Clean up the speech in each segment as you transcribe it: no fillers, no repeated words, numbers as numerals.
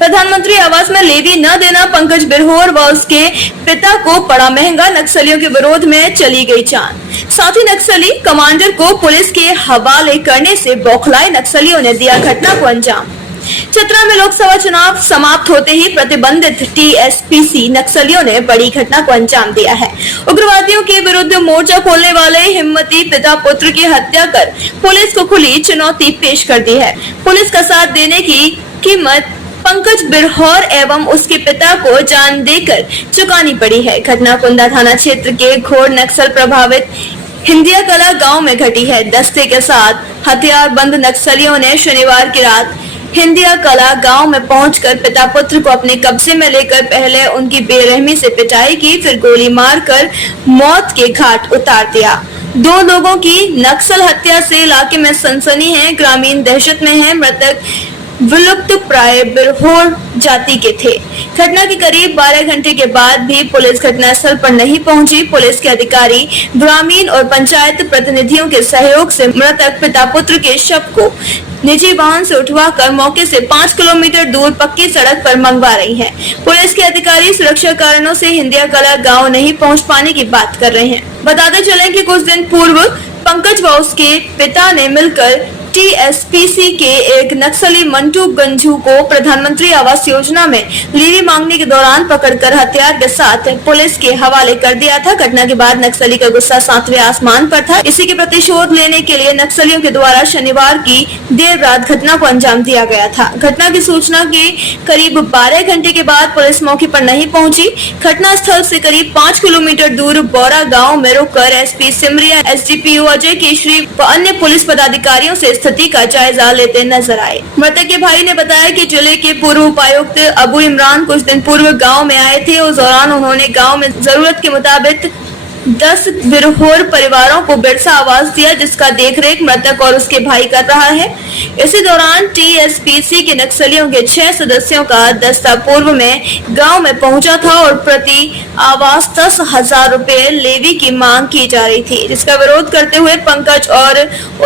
प्रधानमंत्री आवास में लेवी न देना पंकज बिरहोर व उसके पिता को पड़ा महंगा। नक्सलियों के विरोध में चली गई जान। साथ ही नक्सली कमांडर को पुलिस के हवाले करने से बौखलाए नक्सलियों ने दिया घटना को अंजाम। चतरा में लोकसभा चुनाव समाप्त होते ही प्रतिबंधित टीएसपीसी नक्सलियों ने बड़ी घटना को अंजाम दिया है। उग्रवादियों के विरुद्ध मोर्चा खोलने वाले हिम्मती पिता पुत्र की हत्या कर पुलिस को खुली चुनौती पेश कर दी है। पुलिस का साथ देने की कीमत पंकज बिरहोर एवं उसके पिता को जान देकर चुकानी पड़ी है। घटना कुंदा थाना क्षेत्र के घोर नक्सल प्रभावित हिंदिया कला गांव में घटी है। दस्ते के साथ हथियार बंद नक्सलियों ने शनिवार की रात हिंदिया कला गांव में पहुंचकर पिता पुत्र को अपने कब्जे में लेकर पहले उनकी बेरहमी से पिटाई की, फिर गोली मारकर मौत के घाट उतार दिया। 2 लोगों की नक्सल हत्या से इलाके में सनसनी है। ग्रामीण दहशत में है। मृतक विलुप्त प्राय बिरहोर जाति के थे। घटना के करीब 12 घंटे के बाद भी पुलिस घटनास्थल पर नहीं पहुंची। पुलिस के अधिकारी, ग्रामीण और पंचायत प्रतिनिधियों के सहयोग से मृतक पिता पुत्र के शव को निजी वाहन से उठवाकर मौके से 5 किलोमीटर दूर पक्की सड़क पर मंगवा रही हैं। पुलिस के अधिकारी सुरक्षा कारणों से हिंदिया कला गांव नहीं पहुंच पाने की बात कर रहे हैं। बताते चले कि कुछ दिन पूर्व पंकज व उसके पिता ने मिलकर टीएसपीसी के एक नक्सली मंटू गंजू को प्रधानमंत्री आवास योजना में लीवी मांगने के दौरान पकड़कर हथियार के साथ पुलिस के हवाले कर दिया था। घटना के बाद नक्सली का गुस्सा 7वें आसमान पर था। इसी के प्रतिशोध लेने के लिए नक्सलियों के द्वारा शनिवार की देर रात घटना को अंजाम दिया गया था। घटना की सूचना के करीब 12 घंटे के बाद पुलिस मौके पर नहीं पहुंची। घटना स्थल से करीब 5 किलोमीटर दूर बोरा गाँव में रुककर एसपी सिमरिया, एसडीपीओ अजय केशरी व अन्य पुलिस पदाधिकारियों से स्थिति का जायजा लेते नजर आए। मृतक के भाई ने बताया कि जिले के पूर्व उपायुक्त अबू इमरान कुछ दिन पूर्व गांव में आए थे। उस दौरान उन्होंने गांव में जरूरत के मुताबिक 10 बिरहोर परिवारों को बिरसा आवास दिया, जिसका देखरेख मृतक और उसके भाई कर रहा है। इसी दौरान टीएसपीसी के नक्सलियों के 6 सदस्यों का दस्ता पूर्व में गांव में पहुंचा था और प्रति आवास 10,000 रुपए लेवी की मांग की जा रही थी, जिसका विरोध करते हुए पंकज और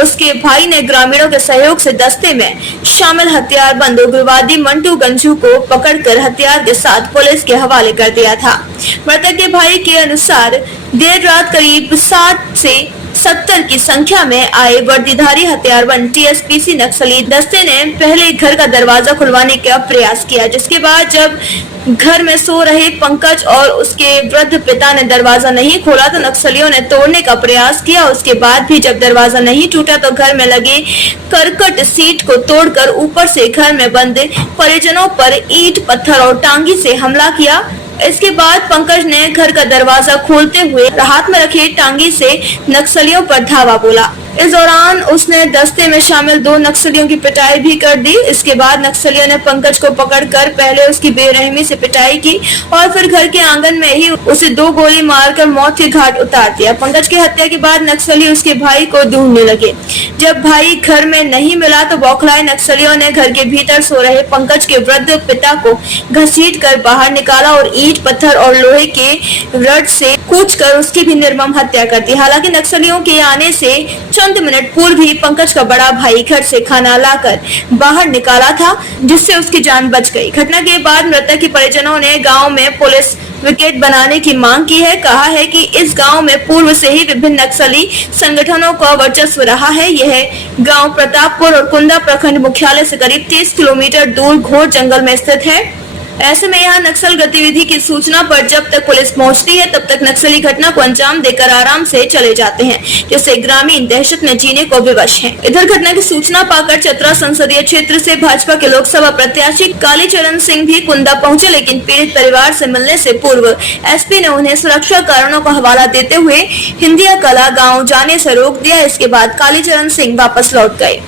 उसके भाई ने ग्रामीणों के सहयोग से दस्ते में शामिल हथियार बंद उग्रवादी मंटू गंजू को पकड़कर हथियार के साथ पुलिस के हवाले कर दिया था। मृतक के भाई के अनुसार देर रात करीब 60 से 70 की संख्या में आए वर्दीधारी हथियारबंद टीएसपीसी नक्सली दस्ते ने पहले घर का दरवाजा खुलवाने का प्रयास किया, जिसके बाद जब घर में सो रहे पंकज और उसके वृद्ध पिता ने दरवाजा नहीं खोला तो नक्सलियों ने तोड़ने का प्रयास किया। उसके बाद भी जब दरवाजा नहीं टूटा तो घर में लगे करकट सीट को तोड़कर ऊपर से घर में बंद परिजनों पर ईंट, पत्थर और टांगी से हमला किया। इसके बाद पंकज ने घर का दरवाजा खोलते हुए हाथ में रखे टांगी से नक्सलियों पर धावा बोला। इस दौरान उसने दस्ते में शामिल 2 नक्सलियों की पिटाई भी कर दी। इसके बाद नक्सलियों ने पंकज को पकड़कर पहले उसकी बेरहमी से पिटाई की और फिर घर के आंगन में ही उसे 2 गोली मारकर मौत के घाट उतार दिया। पंकज की हत्या के बाद नक्सली उसके भाई को ढूंढने लगे। जब भाई घर में नहीं मिला तो बौखलाए नक्सलियों ने घर के भीतर सो रहे पंकज के वृद्ध पिता को घसीट कर बाहर निकाला और ईंट, पत्थर और लोहे के रड से कूचकर उसकी भी निर्मम हत्या कर दी। हालांकि नक्सलियों के आने से चंद मिनट पूर्व ही पंकज का बड़ा भाई घर से खाना लाकर बाहर निकाला था, जिससे उसकी जान बच गई। घटना के बाद मृतक के परिजनों ने गांव में पुलिस विकेट बनाने की मांग की है। कहा है कि इस गांव में पूर्व से ही विभिन्न नक्सली संगठनों का वर्चस्व रहा है। यह गांव प्रतापपुर और कुंदा प्रखंड मुख्यालय से करीब 30 किलोमीटर दूर घोर जंगल में स्थित है। ऐसे में यहाँ नक्सल गतिविधि की सूचना पर जब तक पुलिस पहुँचती है तब तक नक्सली घटना को अंजाम देकर आराम से चले जाते हैं, जिससे ग्रामीण दहशत में जीने को विवश हैं। इधर घटना की सूचना पाकर चतरा संसदीय क्षेत्र से भाजपा के लोकसभा प्रत्याशी कालीचरण सिंह भी कुंदा पहुंचे, लेकिन पीड़ित परिवार से मिलने से पूर्व एसपी ने उन्हें सुरक्षा कारणों का हवाला देते हुए हिंदिया कला गाँव जाने से रोक दिया। इसके बाद कालीचरण सिंह वापस लौट गए।